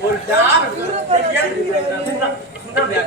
ஒரு டாப் சுந்தரம் சுந்தரம்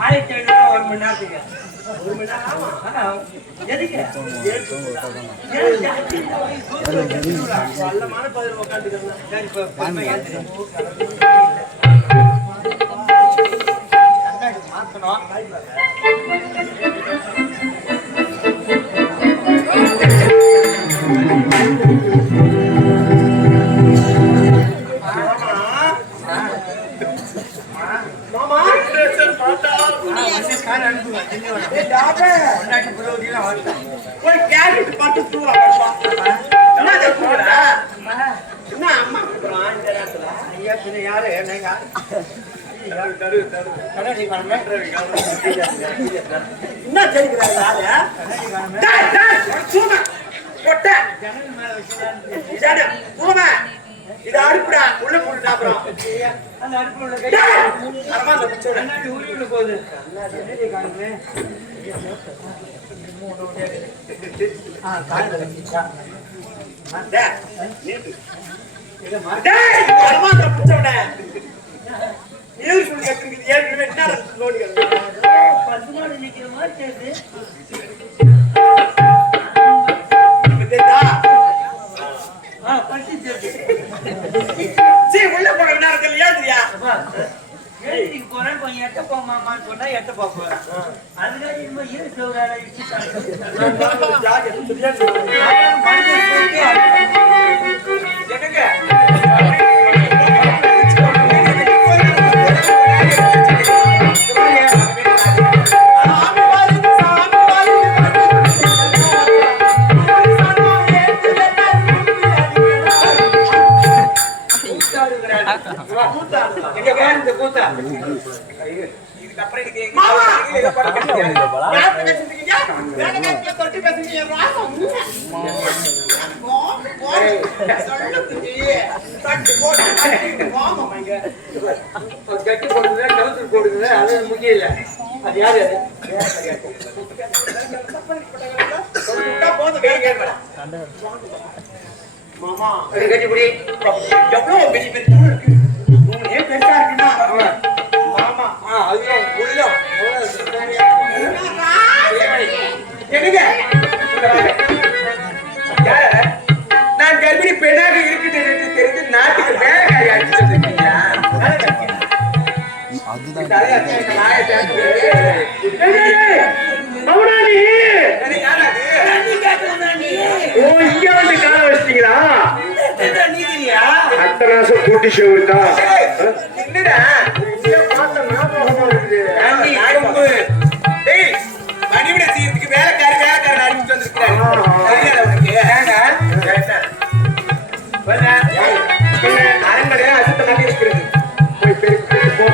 ஆயிரத்தி ஐநூறு ஒரு மணி நேரத்துக்கு. ஒரு மணி நேரம் எதுக்கு? பதில் உட்காந்துக்கிறேன் மாத்தணும். என்ன தெரியுது யாரு கொட்டை இது உள்ள போட்டுட்டா அப்புறம் அந்த அடுப்புல உள்ள கை அரமா அந்த பிச்சை கண்ணாடி உருவி உள்ள போகுது. கண்ணாடி காணுமே? ஆ, கால்ல வச்சுச்சா? டேய் நீட்டு இல்லம்மா. டேய் அரமா அந்த பிச்சைடா ஏழு சொல்லி ஏற்கனவே என்ன நோடிக்கிறேன் பசுமாடு நிக்கிற மாதிரி தெரியுது. தெரியுதா ஆ, பசி தெரியுது. சீ உள்ள போற நேரத்துல ஏதுயா அப்பா, ஏரிக்கு போறேன், கொஞ்சம் எட்ட போமாமான்னு சொன்னா எட்ட போக போறேன். அதுக்காக இனிமே படுத்து போயிட்டு, என்னங்க கட்டி போடுறது, டவுசர் போடுறது, அது முக்கியம் இல்ல. அது யாரு மாமா ஒரு கட்டி பிடி. எவ்வளவு பெரிய பெரிய ஏன் பெருசா இருக்குன்னா மாமா. ஆ, ஐயோ, உள்ளம். என்னங்க? யாரு? நான் கர்ப்பிணி பெண்ணாக இருக்கிறேன் என்று தெரிந்து நாட்டுக்கு வேலைக்காரி அடிச்சு? ஓ, இங்க வந்து காலை வச்சிட்டீங்களா? அத்தனை கூட்டி செவிட்டா. ஏய், வந்திருக்கிறாரு. தெரியாதா உனக்கு? என்ன? வந்த. பின்ன அரண்மனையில அசுத்த மாதிரி இருக்கிறது. போய் பெருக்கி கூட்டி போ.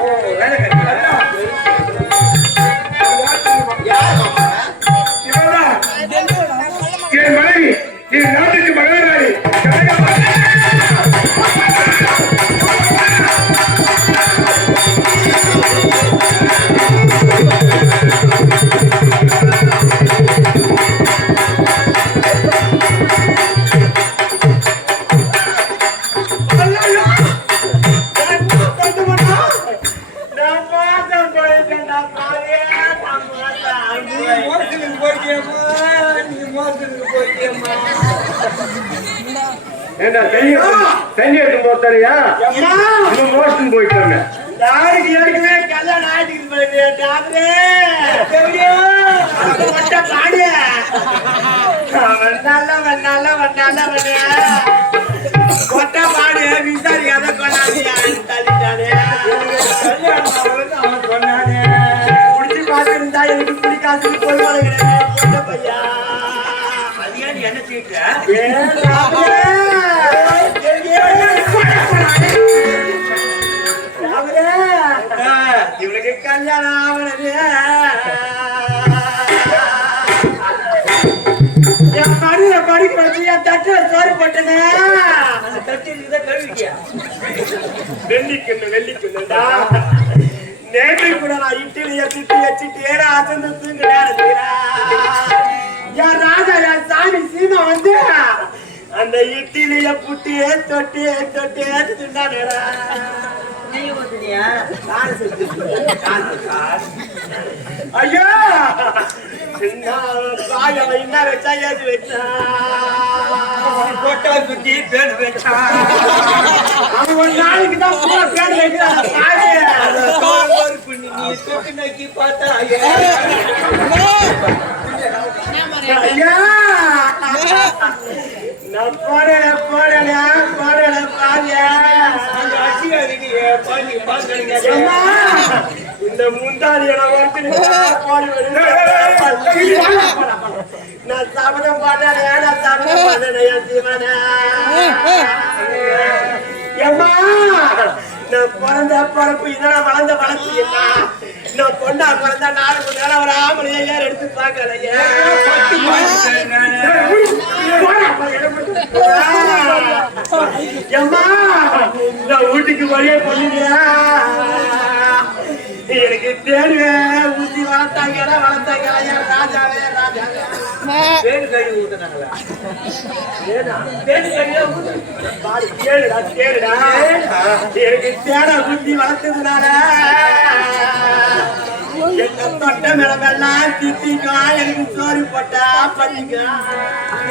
ஓ, வேலைக்காரி. ஏண்டா தண்ணி தண்ணி எடுத்து போத்தாரியா! இன்னும் மோசம் போயிட்டு யாருக்கு ஏற்கனவே கல்யாணம் ஆயிட்டு இருக்குது டாக்டரே! அவன் மட்டும் பாடு. அவன் நல்லவன் நல்லவன் நல்லவன் கொட்டை பாடு. விசாரிக்காத கொண்டாடியா தள்ளிட்டானே. அவன் சொன்னானே. குடிச்சு பார்த்துருந்தா எனக்கு பிடிக்காதுன்னு சொல்லுவாங்க கிடையாது கொட்டை பையா. அது ஏன் என்ன சீட்டு? தட்டுல சோறு போட்டனே அந்த தட்டு இருக்குதா கழுவிட்டியா வெள்ளிக்கண்ணு வெள்ளிக்கண்ணுடா நேற்று கூட நான் அசந்து தூங்க ராஜா சாமி சீமா வந்து. அந்த இட்லிய புட்டி தொட்டி தொட்டி திண்டாடா நீ ஊத்துனியா ஐயோ! என்ன வச்சா ஏது வச்சா? குத்தி பேர் வச்சான். அவன் ஒரு நாளைக்கு தான் பூரா பேர் வைக்கிறான். நீ பார்த்தா ஐயா! நான் போடல, போடல, போடல, பாவியா. அந்த இந்த முந்தாடி. நான் சபதம் பண்ணல, நான் சபதம் பண்ணல, என் ஜீவனே. அம்மா! நான் பிறந்த பிறப்பு இதெல்லாம் வளர்ந்த வளர்ப்பு என்ன நான் பொண்ணா பிறந்த நாலு மணி நேரம் ஒரு ஆம்பளைய ஏன் எடுத்து பார்க்கலையே அம்மா நான் வீட்டுக்கு வழியே பண்ணுங்க எனக்கு தேடுவே ஊசி வளர்த்தாங்க வளர்த்தாங்க என் ராஜாவே ராஜாவே பேரு கழுவி ஊத்துனாங்களா. பேரு கழுவி ஊத்து. கேளுடா கேளுடா. எனக்கு தேட ஊசி வளர்த்ததுனால. தொட்ட மேலமெல்லாம் திட்டிக்கா எனக்கு சோறு போட்டா பத்திக்கா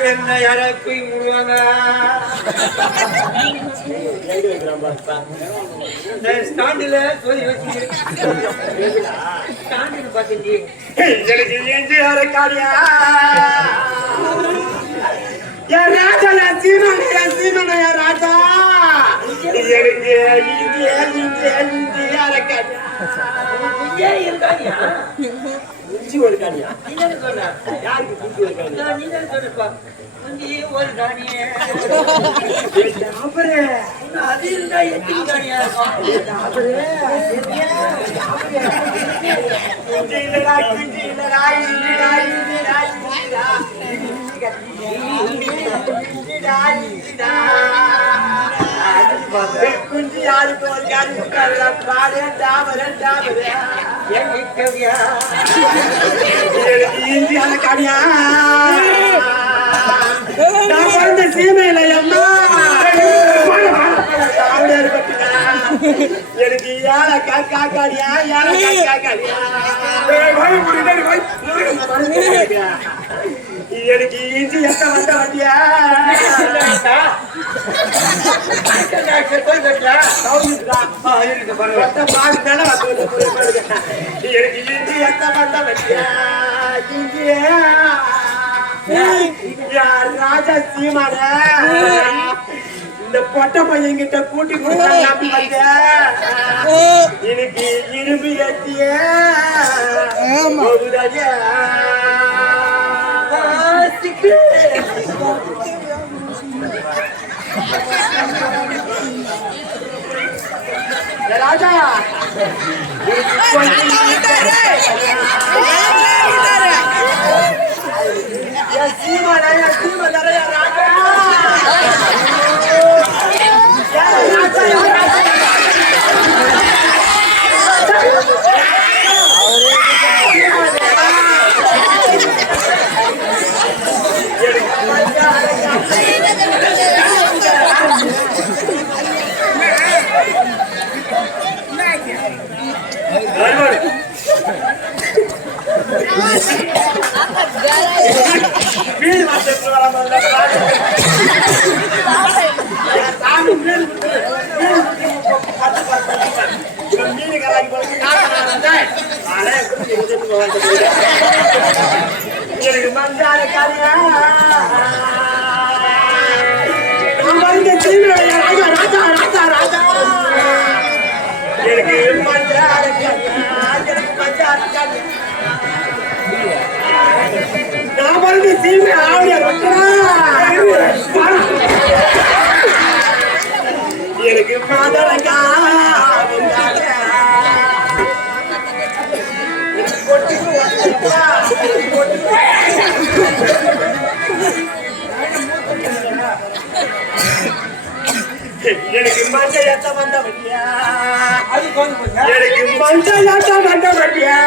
என்ன யாரா போய் முடுவாங்க ஸ்டாண்டில் சொல்லி ஸ்டாண்டில் எனக்கு என் ராஜா என் சீமன் என் சீமன் என் ராஜா எனக்கு இஞ்சி ஒரு சொன்ன. யாருக்கு குஞ்சு ஒரு நான் நீ தானே சொன்னப்பா குஞ்சி ஒரு தானியே அப்புறம் அது இருந்தா எத்தனை தானியா இஞ்சி இல்லடா இஞ்சி இல்லடா இஞ்சிடா இஞ்சிடா இஞ்சிடா இஞ்சிடா இஞ்சிடா குஞ்சு யாருக்கு ஒரு காடி இருக்காதுடா பாடு டாபரே டாபரே என் கவியா நான் பிறந்த சீமையில அம்மா எனக்கு எனக்கு இஞ்சி எத்த வந்த வண்டியா? எனக்கு இஞ்சி எத்த வந்த வண்டியா இஞ்சியா ராஜா சீமான இந்த பொட்ட பையன் கிட்ட கூட்டி எனக்கு இரும்பு ஏத்தியா சிக்கு ராஜா எனக்கு நிறைய ராஜா எனக்கு மந்தார காரியா வந்து ராஜா ராஜா ராஜா. வந்து தீவிர ஆவியா எனக்கு மாதரங்கா எனக்கு மஞ்சள் வந்த போச்சா? எனக்கு மஞ்சள் வந்த இந்த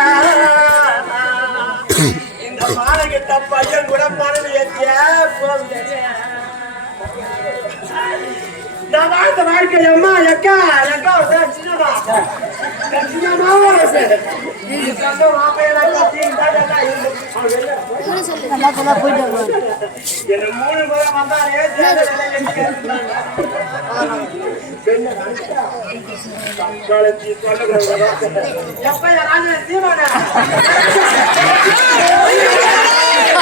மாலைகிட்ட பையன் கூட பணம் ஏத்திய நான் வாழ்ந்த வாழ்க்கை அம்மா எக்கா எக்கா சார் சின்னமா சின்னமா சார் போயிட்டு மூணு முறை வந்தாலே எப்ப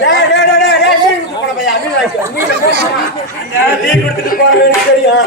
டே டே டே நீ கொடுத்துட்டு போற தெரியும்.